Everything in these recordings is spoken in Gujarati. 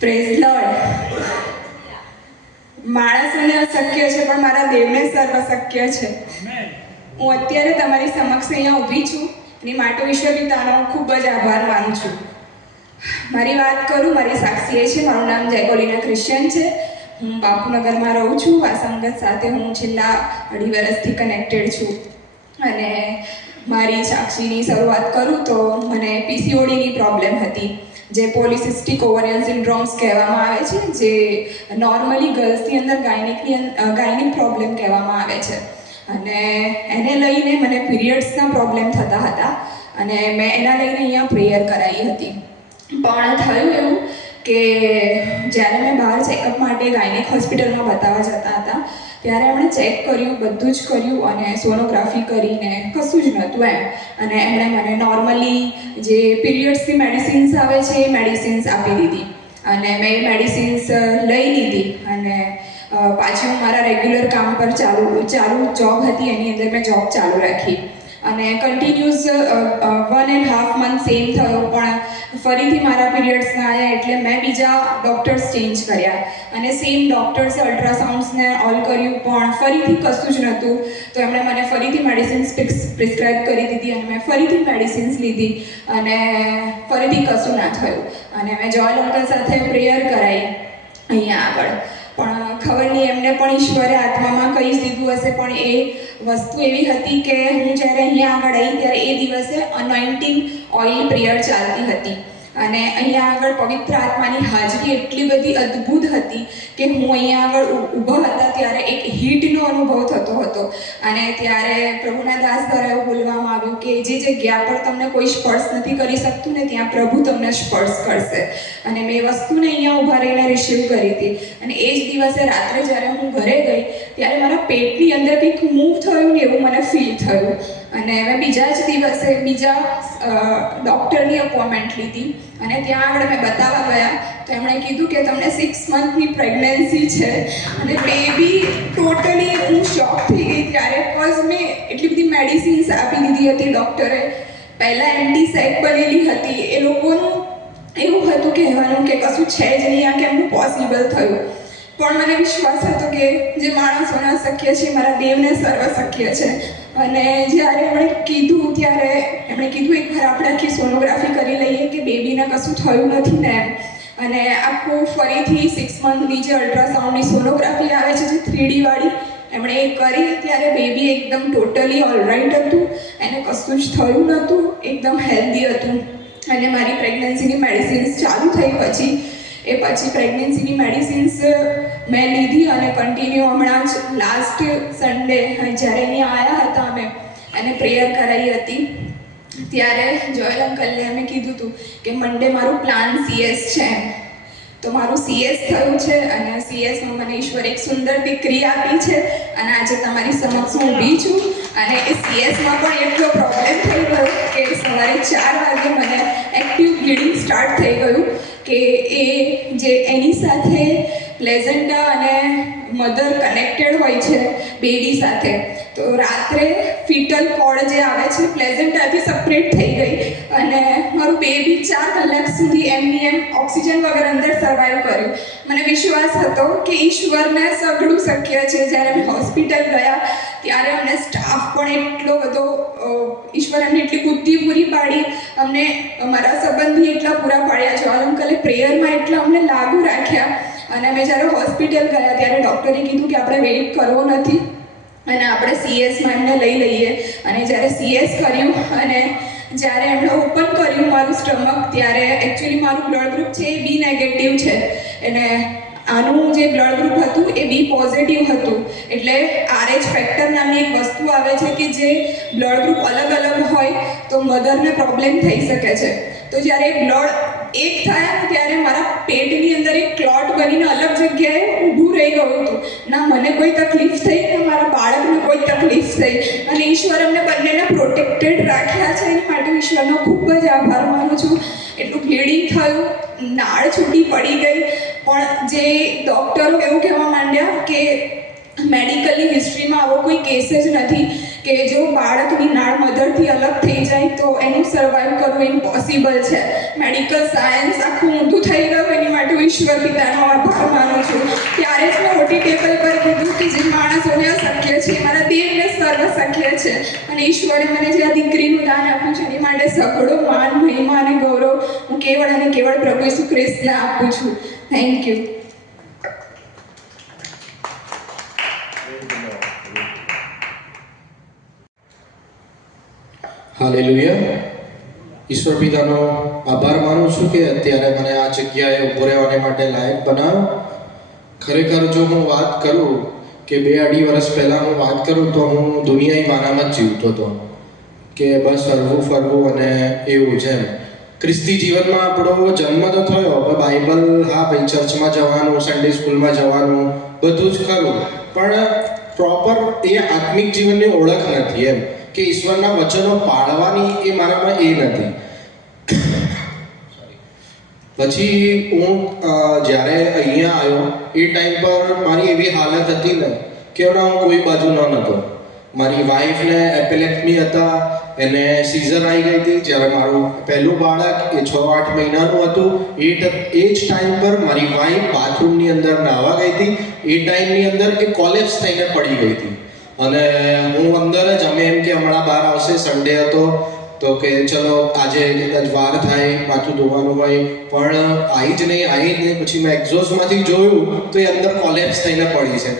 Praise lord. માણસોને અશક્ય છે પણ મારા દેવને સર્વ શક્ય છે. હું અત્યારે તમારી સમક્ષ અહીંયા ઊભી છું એની માટે ઈશ્વર પિતાનો ખૂબ જ આભાર માનું છું. મારી વાત કરું, મારી સાક્ષી એ છે, મારું નામ જેકોલિના ક્રિશ્ચન છે. હું બાપુનગરમાં રહું છું. આ સંગત સાથે હું છેલ્લા 2.5 વર્ષથી કનેક્ટેડ છું. અને મારી સાક્ષીની શરૂઆત કરું તો મને પીસીઓડીની પ્રોબ્લેમ હતી, જે પોલિસિસ્ટિક ઓવરિયન સિન્ડ્રોમ્સ કહેવામાં આવે છે, જે નોર્મલી ગર્લ્સની અંદર ગાયનિક પ્રોબ્લેમ કહેવામાં આવે છે. અને એને લઈને મને પીરિયડ્સના પ્રોબ્લેમ થતા હતા અને મેં એના લઈને અહીંયા પ્રેયર કરાવી હતી. પણ થયું એવું કે જ્યારે મેં બહાર ચેકઅપ માટે ગાયનિક હોસ્પિટલમાં બતાવવા જતા હતા ત્યારે એમણે ચેક કર્યું, બધું જ કર્યું અને સોનોગ્રાફી કરીને કશું જ નહોતું એમ. અને એમણે મને નોર્મલી જે પીરિયડ્સની મેડિસિન્સ આવે છે એ મેડિસિન્સ આપી દીધી અને મેં એ મેડિસિન્સ લઈ લીધી અને પાછી હું મારા રેગ્યુલર કામ પર ચાલુ જોબ હતી એની અંદર મેં જોબ ચાલુ રાખી અને કન્ટિન્યુઅસ 1.5 મંથ સેમ થયો. પણ ફરીથી મારા પીરિયડ્સના આવ્યા એટલે મેં બીજા ડૉક્ટર્સ ચેન્જ કર્યા અને સેમ ડૉક્ટર્સે અલ્ટ્રાસાઉન્ડ્સને ઓલ કર્યું પણ ફરીથી કશું જ નહોતું. તો એમણે મને ફરીથી મેડિસિન્સ પ્રિસ્ક્રાઇબ કરી દીધી અને મેં ફરીથી મેડિસિન્સ લીધી અને ફરીથી કશું ના થયું. અને મેં જોયલ અંકલ સાથે પ્રેયર કરાવી અહીંયા આગળ. પણ ખબર નહીં એમને પણ ઈશ્વરે આત્મામાં કહી દીધું હશે, પણ એ વસ્તુ એવી હતી કે હું જ્યારે અહીંયા આગળ આવી ત્યારે એ દિવસે અનોઇન્ટિંગ ઓઇલ પ્રેયર ચાલતી હતી અને અહીંયા આગળ પવિત્ર આત્માની હાજરી એટલી બધી અદ્ભુત હતી કે હું અહીંયા આગળ ઊભા હતા ત્યારે એક હીટનો અનુભવ થતો હતો. અને ત્યારે પ્રભુના દાસ દ્વારા એવું બોલવામાં આવ્યું કે જે જગ્યા પર તમને કોઈ સ્પર્શ નથી કરી શકતું ને ત્યાં પ્રભુ તમને સ્પર્શ કરશે. અને મેં એ વસ્તુને અહીંયા ઊભા રહીને રિસીવ કરી હતી. અને એ જ દિવસે રાત્રે જ્યારે હું ઘરે ગઈ ત્યારે મારા પેટની અંદર કંઈક મૂવ થયું ને એવું મને ફીલ થયું. અને મેં બીજા જ દિવસે બીજા ડૉક્ટરની અપોઇન્ટમેન્ટ લીધી અને ત્યાં આગળ મેં બતાવવા ગયા તો એમણે કીધું કે તમને 6 મંથની પ્રેગ્નન્સી છે. અને બેબી ટોટલી હું શોક થઈ ગઈ ત્યારે. બિકોઝ મેં એટલી બધી મેડિસિન્સ આપી દીધી હતી ડૉક્ટરે. પહેલાં એન્ટીસેક બનેલી હતી. એ લોકોનું એવું હતું કહેવાનું કે કશું છે જ નહીં, આ કેમનું પોસિબલ થયું. પણ મને વિશ્વાસ હતો કે જે માણસોને શક્ય છે મારા દેવને સર્વ શક્ય છે. અને જ્યારે એમણે કીધું ત્યારે એમણે કીધું એકવાર આપણે આખી સોનોગ્રાફી કરી લઈએ કે બેબીને કશું થયું નથી ને એમ. અને આખું ફરીથી 6 મંથની જે અલ્ટ્રાસાઉન્ડની સોનોગ્રાફી આવે છે જે 3D વાળી એમણે એ કરી ત્યારે બેબી એકદમ ટોટલી ઓલરાઇટ હતું, એને કશું જ થયું નહોતું, એકદમ હેલ્ધી હતું. અને મારી પ્રેગ્નન્સીની મેડિસિન્સ ચાલુ થઈ પછી પ્રેગ્નન્સીની મેડિસિન્સ મેં લીધી અને કન્ટિન્યુ હમણાં જ લાસ્ટ સન્ડે જ્યારે અહીંયા આવ્યા હતા અમે એને પ્રેયર કરાવી હતી ત્યારે જોયલ અંકલને અમે કીધું હતું કે મંડે મારું પ્લાન CS છે એમ. તો મારું CS થયું છે અને CSમાં મને ઈશ્વર એક સુંદર દીકરી આપી છે અને આજે તમારી સમક્ષ હું ઊભી છું. અને એ CSમાં પણ એટલો પ્રોબ્લેમ થઈ ગયો કે સવારે 4 વાગે મને એક્ટિવ બ્લીડિંગ સ્ટાર્ટ થઈ ગયું કે એ જે એની સાથે પ્લેઝન્ટા અને મધર કનેક્ટેડ હોય છે બેબી સાથે. તો રાત્રે ફીટલ કોર્ડ જે આવે છે પ્લેઝન્ટાથી સેપરેટ થઈ ગઈ અને મારું બેબી 4 કલાક સુધી એમની એમ ઓક્સિજન વગર અંદર સર્વાઈવ કર્યું. મને વિશ્વાસ હતો કે ઈશ્વરને સઘળું શક્ય છે. જ્યારે અમે હોસ્પિટલ ગયા ત્યારે અમને સ્ટાફ પણ એટલો બધો ઈશ્વર એમને એટલી બુદ્ધિ પૂરી પાડી, અમને અમારા સંબંધી એટલા પૂરા પાડ્યા. જોયલ અંકલે પ્રેયરમાં એટલા અમને લાગુ રાખ્યા. અને અમે જ્યારે હોસ્પિટલ ગયા ત્યારે ડૉક્ટરે કીધું કે આપણે વેઇટ કરવો નથી અને આપણે CSમાં એમને લઈ લઈએ. અને જ્યારે CS કર્યું અને જ્યારે એમણે ઓપન કર્યું મારું સ્ટમક ત્યારે એકચ્યુઅલી મારું બ્લડ ગ્રુપ છે એ B નેગેટિવ છે અને આનું જે બ્લડ ગ્રુપ હતું એ B પોઝિટિવ હતું. એટલે RH ફેક્ટર નામની એક વસ્તુ આવે છે કે જે બ્લડ ગ્રુપ અલગ અલગ હોય તો મધરને પ્રોબ્લેમ થઈ શકે છે. તો જ્યારે બ્લડ એક થયા ત્યારે મારા પેટની અંદર એક ક્લોટ બનીને અલગ જગ્યાએ ઊભું રહી ગયું હતું. ના મને કોઈ તકલીફ થઈ ને મારા બાળકને કોઈ તકલીફ થઈ. અને ઈશ્વર અમને બંનેને પ્રોટેક્ટેડ રાખ્યા છે. એની માટે ઈશ્વરનો ખૂબ જ આભાર માનું છું. એટલું બ્લીડિંગ થયું, નાળ છૂટી પડી ગઈ. પણ જે ડૉક્ટરો એવું કહેવા માંડ્યા કે મેડિકલી હિસ્ટ્રીમાં આવો કોઈ કેસ જ નથી કે જો બાળકની નાળ મધરથી અલગ થઈ જાય તો એનું સર્વાઈવ કરવું ઇમ્પોસિબલ છે. મેડિકલ સાયન્સ આખું ઊંધું થઈ ગયું, એની માટે હું ઈશ્વર પિતાનો આભાર માનું છું. ત્યારે જ મેં મોટી ટેબલ પર કીધું કે જે માણસોને અશક્ય છે મારા દેવને સર્વ શક્ય છે, અને ઈશ્વરે મને જે આ દીકરીનું દાન આપ્યું છે એની માટે સઘળો માન, મહિમા અને ગૌરવ હું કેવળ અને કેવળ પ્રભુ ઈસુ ખ્રિસ્તને આપું છું. Thank you. હાલેલુયા. ઈશ્વર પિતાનો આભાર માનું છું કે અત્યારે મને આ જગ્યાએ ઊભો રહેવાને માટે લાયક બનાવ્યો. ખરેખર જો હું વાત કરું કે 2-2.5 વર્ષ પહેલાં હું વાત કરું તો હું દુનિયાની માનામાં જ જીવતો હતો કે બસ હરવું ફરવું અને એવું છે. ખ્રિસ્તી જીવનમાં આપણો જન્મ તો થયો, હવે બાઇબલ હા ભાઈ ચર્ચમાં જવાનું, સન્ડે સ્કૂલમાં જવાનું બધું જ ખરું, પણ પ્રોપર એ આત્મિક જીવનની ઓળખ નથી એમ કે ઈશ્વરના વચનો પાળવાની એ મારામાં એ નથી. પછી હું જ્યારે અહીંયા આવ્યો એ ટાઈમ પર મારી એવી હાલત હતી ને કે હું કોઈ બાજુ ન નહોતો. મારી વાઈફને એપિલેપ્સી હતા, એને સીઝર આવી ગઈ હતી. જ્યારે મારું પહેલું બાળક એ 6-8 મહિનાનું હતું એ જ ટાઈમ પર મારી વાઈફ બાથરૂમની અંદર નાહવા ગઈ હતી. એ ટાઈમની અંદર એ કોલેપ્સ થઈને પડી ગઈ હતી અને હું અંદર જ, અમે એમ કે હમણાં બહાર આવશે, સન્ડે હતો તો કે ચલો આજે કદાચ વાર થાય, માથું ધોવાનું હોય, પણ આવી જ નહીં. પછી મેં એક્ઝોસ્ટમાંથી જોયું તો એ અંદર કોલેપ્સ થઈને પડી છે.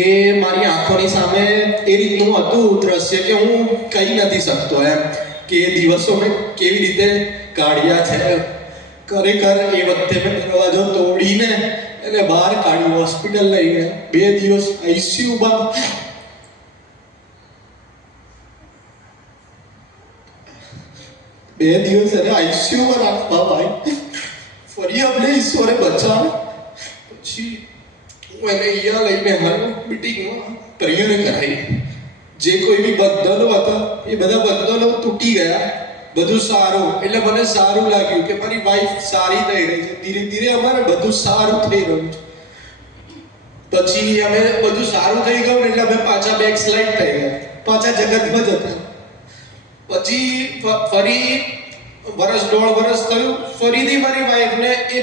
એ મારી આંખોની સામે એ રીતનું હતું દ્રશ્ય કે હું કહી નથી શકતો એમ કે એ દિવસો મેં કેવી રીતે કાઢ્યા છે. ખરેખર એ વખતે મેં દરવાજો તોડીને એને બહાર કાઢ્યું, હોસ્પિટલ લઈ ગયા, 2 દિવસ આઈસીયુમાં. બે દિવસ એને આઈસીયુમાં રાખવા ભાઈ. ફરી અમને ઈશ્વરે બચાવે. પછી હું એને અહીંયા લઈને હાલ મીટિંગમાં પ્રેયર કરાવી. જે કોઈ બી બંધનો હતા એ બધા બંધનો તૂટી ગયા, બધું સારું. એટલે મને સારું લાગ્યું કે મારી વાઈફ સારી થઈ રહી છે, ધીરે ધીરે અમારે બધું સારું થઈ રહ્યું છે. પછી અમે બધું સારું થઈ ગયું એટલે અમે પાછા બેકસ્લાઇડ થઈ ગયા, પાછા જગતમાં જતા. પછી ફરી 1.5 વર્ષ થયું, ફરીથી મારી વાઈફને એ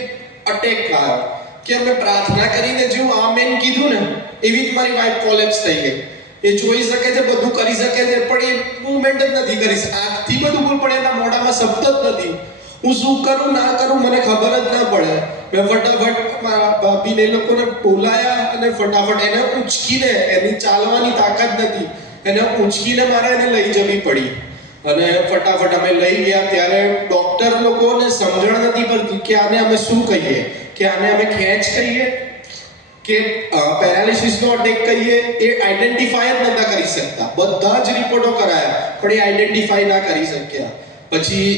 અટેક આવ્યો કે અમે પ્રાર્થના કરીને જેવું આમેન કીધું ને એવી જ મારી વાઈફ કોલેપ્સ થઈ ગઈ. એ જોઈ શકે છે, બધું કરી શકે છે, પણ એ મૂવમેન્ટ જ નથી કરી શકતી. આથી બધું બોલ, પણ એના મોઢામાં શબ્દ જ નથી. હું શું કરું ના કરું મને ખબર જ ના પડે. મેં ફટાફટ મારા ભાભીને એ લોકોને બોલાયા અને ફટાફટ એને ઉંચકીને, એની ચાલવાની તાકાત નથી, એને ઉંચકીને મારે એને લઈ જવી પડી. અને ફટાફટ અમે લઈ ગયા. ત્યારે ડોક્ટર લોકોને સમજણ નથી પડતી કે આને અમે શું કહીએ, કે આને અમે ખેંચ કહીએ કે પેરાલિસિસનો અટેક કહીએ. એ આઈડેન્ટિફાય જ નતા કરી શકતા. બધા જ રિપોર્ટો કરાયા પણ એ આઈડેન્ટિફાય ના કરી શક્યા. પછી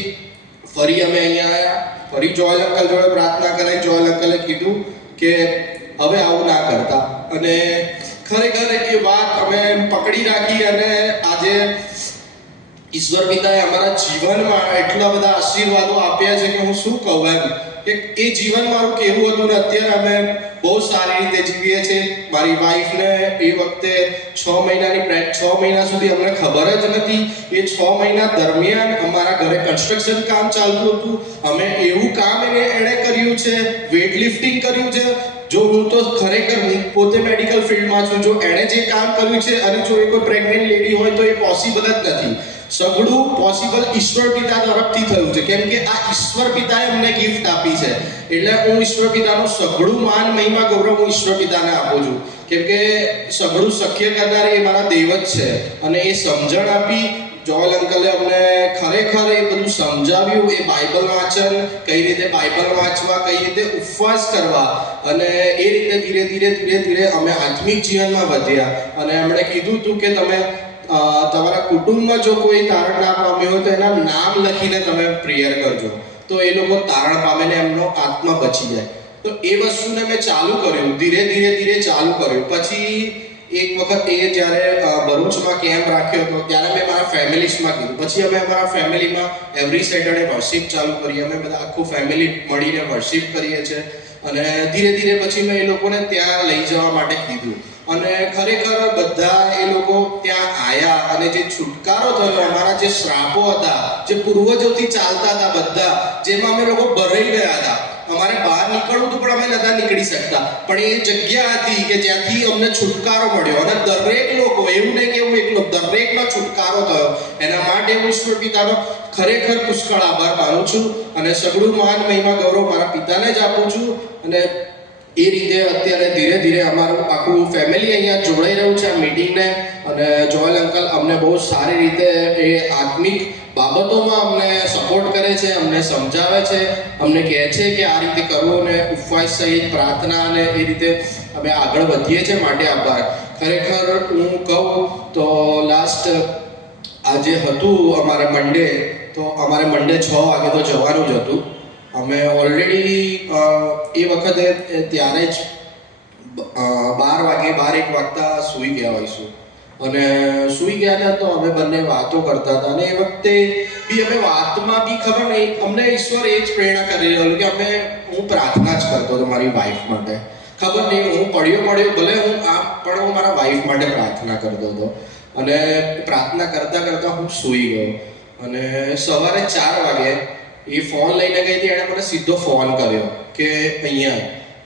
ફરી અમે અહીંયા આવ્યા, ફરી જોયલ અંકલ જોડે પ્રાર્થના કરાઈ. જોયલ અંકલે કીધું કે હવે આવું ના કરતા, અને ખરેખર એ વાત અમે પકડી રાખી. અને આજે ઈશ્વર પિતાએ અમારા જીવનમાં એટલા બધા આશીર્વાદો આપ્યા છે કે હું શું કહું એમ. કે એ જીવન મારું કેવું હતું ને અત્યારે અમે બહુ સારી રીતે જીવીએ છીએ. મારી વાઈફને એ વખતે 6 મહિના સુધી અમને ખબર જ નથી. એ 6 મહિના દરમિયાન અમારા ઘરે કન્સ્ટ્રક્શન કામ ચાલતું હતું. અમે એવું કામ એણે કર્યું છે, વેઇટ લિફ્ટિંગ કર્યું છે. જો હું તો ખરેખર હું પોતે મેડિકલ ફિલ્ડમાં છું, જો એણે જે કામ કર્યું છે અને જો એ કોઈ પ્રેગ્નન્ટ લેડી હોય તો એ પોસિબલ જ નથી. સગળું પોસિબલ ઈશ્વર પિતા તરફથી થયું છે, કેમ કે આ ઈશ્વર પિતાએ અમને ગિફ્ટ આપી છે. એટલે હું ઈશ્વર પિતાનું સગળું માન, મહિમા, ગૌરવ હું ઈશ્વર પિતાને આપું છું, કેમ કે સગળું શક્ય કરનાર એ મારા દેવ જ છે. અને એ સમજણ આપી જોયલ અંકલે અમને, ખરેખર એ બધું સમજાવ્યું. એ બાઇબલ વાંચન, કઈ રીતે બાઇબલ વાંચવા, કઈ રીતે ઉપવાસ કરવા, અને એ રીતે ધીરે ધીરે અમે આત્મિક જીવનમાં વધ્યા. અને એમણે કીધું હતું કે તમે તમારા કુટુંબમાં જો કોઈ તારણ ના પામ્યો હોય તો એના નામ લખીને તમે પ્રેયર કરજો, તો એ લોકો તારણ પામે ને એમનો આત્મા બચી જાય. તો એ વસ્તુને મેં ચાલુ કર્યું, ધીરે ધીરે ચાલુ કર્યું. પછી એક વખત એ જ્યારે ભરૂચમાં કેમ્પ રાખ્યો હતો ત્યારે મેં મારા ફેમિલીસમાં કીધું. પછી અમે અમારા ફેમિલીમાં એવરી સેટરડે વર્શિપ ચાલુ કરી. અમે બધા આખું ફેમિલી મળીને વર્શિપ કરીએ છીએ. અને ધીરે ધીરે પછી મેં એ લોકોને ત્યાં લઈ જવા માટે કીધું અને ખરેખર બધા એ લોકો ત્યાં આયા અને જે છુટકારો થયો, અમારા જે શ્રાપો હતા, જે પૂર્વજોથી ચાલતા હતા બધા, જેમાં અમે લોકો ભરાઈ ગયા હતા, અમારે બહાર નીકળવું હતું પણ અમે નતા નીકળી શકતા, પણ એ જગ્યા હતી કે જ્યાંથી અમને છુટકારો મળ્યો અને દરેક લોકો, એવું નહીં કે હું એકલો, દરેકનો છુટકારો થયો. એના માટે હું ઈશ્વર પિતાનો ખરેખર પુષ્કળ આભાર માનું છું અને સગળું માન મહિમા ગૌરવ મારા પિતાને જ આપું છું. અને એ રીતે અત્યારે ધીરે ધીરે અમારું આખું ફેમિલી અહીંયા જોડાઈ રહ્યું છે આ મીટિંગને. અને જોયલ અંકલ અમને બહુ સારી રીતે એ આત્મિક બાબતોમાં અમને સપોર્ટ કરે છે, અમને સમજાવે છે, અમને કહે છે કે આ રીતે કરવું અને ઉપવાસ સહિત પ્રાર્થના અને એ રીતે અમે આગળ વધીએ છીએ. માટે આભાર. ખરેખર હું કહું તો લાસ્ટ આજે હતું અમારે મંડે, તો અમારે મંડે 6 વાગે તો જવાનું જ હતું. અમે ઓલરેડી એ વખતે ત્યારે જ 12 વાગે 12-1 વાગતા સૂઈ ગયા હોઈશું અને સૂઈ ગયા હતા. તો અમે બંને વાતો કરતા હતા અને એ વખતે બી અમે વાતમાં બી ખબર નહીં, અમને ઈશ્વર એ જ પ્રેરણા કરી રહ્યું કે હું પ્રાર્થના જ કરતો હતો મારી વાઈફ માટે. ખબર નહીં, હું પડ્યો ભલે પણ હું મારા વાઈફ માટે પ્રાર્થના કરતો હતો અને પ્રાર્થના કરતા કરતા હું સૂઈ ગયો. અને સવારે 4 વાગે એ ફોન લઈને ગઈ હતી, એણે મને સીધો ફોન કર્યો કે અહીંયા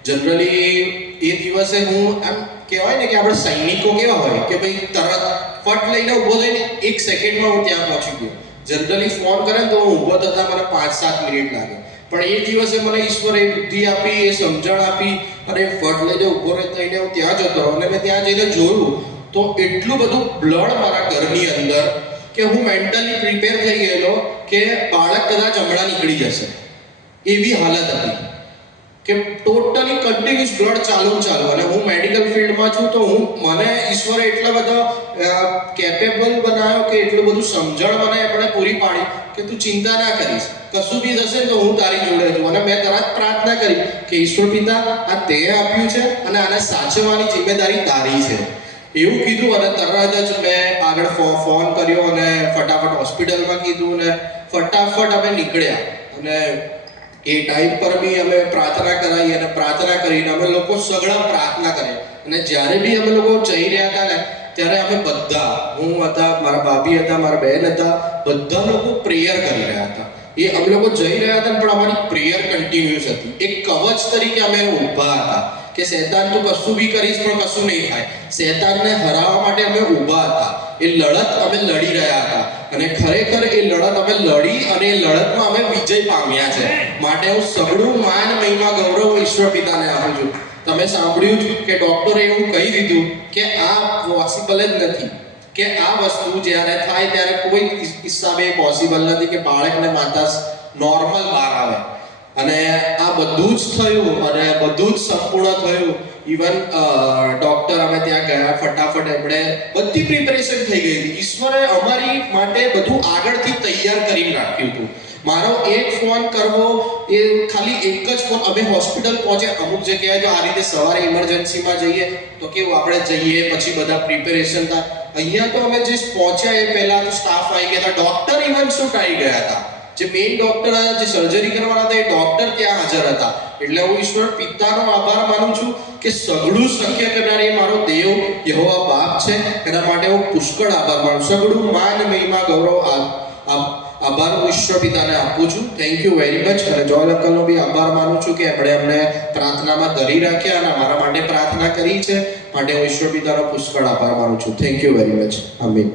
જનરલી એ દિવસે હું એમ કહેવાય ને કે આપણે સૈનિકો કેવા હોય કે ભાઈ તરત ફટ લઈને ઊભો થઈને 1 સેકન્ડમાં હું ત્યાં પહોંચી ગયો. જનરલી ફોન કરે ને તો હું ઊભો થતા મને 5-7 મિનિટ લાગે, પણ એ દિવસે મને ઈશ્વરે બુદ્ધિ આપી, એ સમજણ આપી અને ફટ લઈને ઊભો થઈને હું ત્યાં જતો અને મેં ત્યાં જઈને જોયું તો એટલું બધું બ્લડ મારા ઘરની અંદર કે હું મેન્ટલી પ્રિપેર થઈ ગયેલો કે બાળક કદાચ હમણાં નીકળી જશે, એવી હાલત હતી કે ટોટલી કન્ટિન્યુઅસ બ્લડ ચાલુ અને હું મેડિકલ ફિલ્ડમાં છું. તો મને ઈશ્વરે એટલા બધા કેપેબલ બનાવ્યો કે એટલું બધું સમજણ મને આપણે પૂરી પાડી કે તું ચિંતા ના કરીશ, કશું બી થશે ને તો હું તારી જોડે છું. અને મેં તરત પ્રાર્થના કરી કે ઈશ્વર પિતા, આ તે આપ્યું છે અને આને સાચવવાની જિમ્મેદારી તારી છે, એવું કીધું. અને તરત જ મેં આગળ ફોન કર્યો અને ફટાફટ હોસ્પિટલમાં કીધું અને ફટાફટ અમે નીકળ્યા. અને એ ટાઈમ પર બી અમે પ્રાર્થના કરાવી અને પ્રાર્થના કરીને અમે લોકો સઘળા પ્રાર્થના કરી. અને જ્યારે બી અમે લોકો જઈ રહ્યા હતા ને ત્યારે અમે બધા, હું હતા, મારા ભાભી હતા, મારા બહેન હતા, બધા લોકો પ્રેયર કરી રહ્યા હતા. એ અમે લોકો જઈ રહ્યા હતા પણ અમારી પ્રેયર કન્ટિન્યુઅસ હતી. એક કવચ તરીકે અમે ઊભા હતા કે શૈતાન તું કશું બી કરીશ પણ કશું નહીં થાય. શૈતાનને હરાવવા માટે અમે ઊભા હતા. એ લડત અમે લડી રહ્યા હતા અને ખરેખર એ લડત અમે લડી અને એ લડતમાં અમે વિજય પામ્યા છે. માટે હું સઘળું માન મહિમા ગૌરવ ઈશ્વર પિતાને આપું છું. તમે સાંભળ્યું જ કે ડોક્ટરે એવું કહી દીધું કે આ પોસિબલ જ નથી, કે આ વસ્તુ જ્યારે થાય ત્યારે કોઈ હિસાબે પોસિબલ નથી કે બાળકને માતા નોર્મલ બહાર આવે. અને આ બધું જ થયું અને બધું જ સંપૂર્ણ થયું. ઇવન ડોક્ટર અમે ત્યાં ગયા, ફટાફટ એમણે બધી પ્રિપેરેશન થઈ ગઈ હતી. ઈશ્વરે અમારી માટે બધું આગળથી તૈયાર કરીને રાખ્યું હતું. મારો એક ફોન કરવો, એ ખાલી એક જ ફોન. અમે હોસ્પિટલ પહોંચ્યા, અમુક જગ્યાએ તો આ રીતે સવારે ઇમરજન્સીમાં જઈએ તો કેવું આપણે જઈએ પછી બધા પ્રિપેરેશન થાય. અહીંયા તો અમે જે પહોંચ્યા એ પહેલા તો સ્ટાફ આવી ગયા હતા, ડોક્ટર ઇવન શું આવી ગયા હતા, જે મેઇન ડોક્ટર હતા, જે સર્જરી કરવાના હતા, એ ડોક્ટર ત્યાં હાજર હતા. એટલે હું ઈશ્વર પિતાનો આભાર માનું છું કે સઘળું શક્ય કરનાર એ મારો દેવ યહોવા બાપ છે. એના માટે હું પુષ્કળ આભાર માનું છું. સઘળું માન મહિમા ગૌરવ આભાર હું ઈશ્વર પિતાને આપું છું. Thank you very much. અને જોયલ અંકલનો બી આભાર માનું છું કે એમણે અમને પ્રાર્થનામાં ધરી રાખ્યા અને મારા માટે પ્રાર્થના કરી છે. માટે હું ઈશ્વર પિતાનો પુષ્કળ આભાર માનું છું. Thank you very much. આમીન.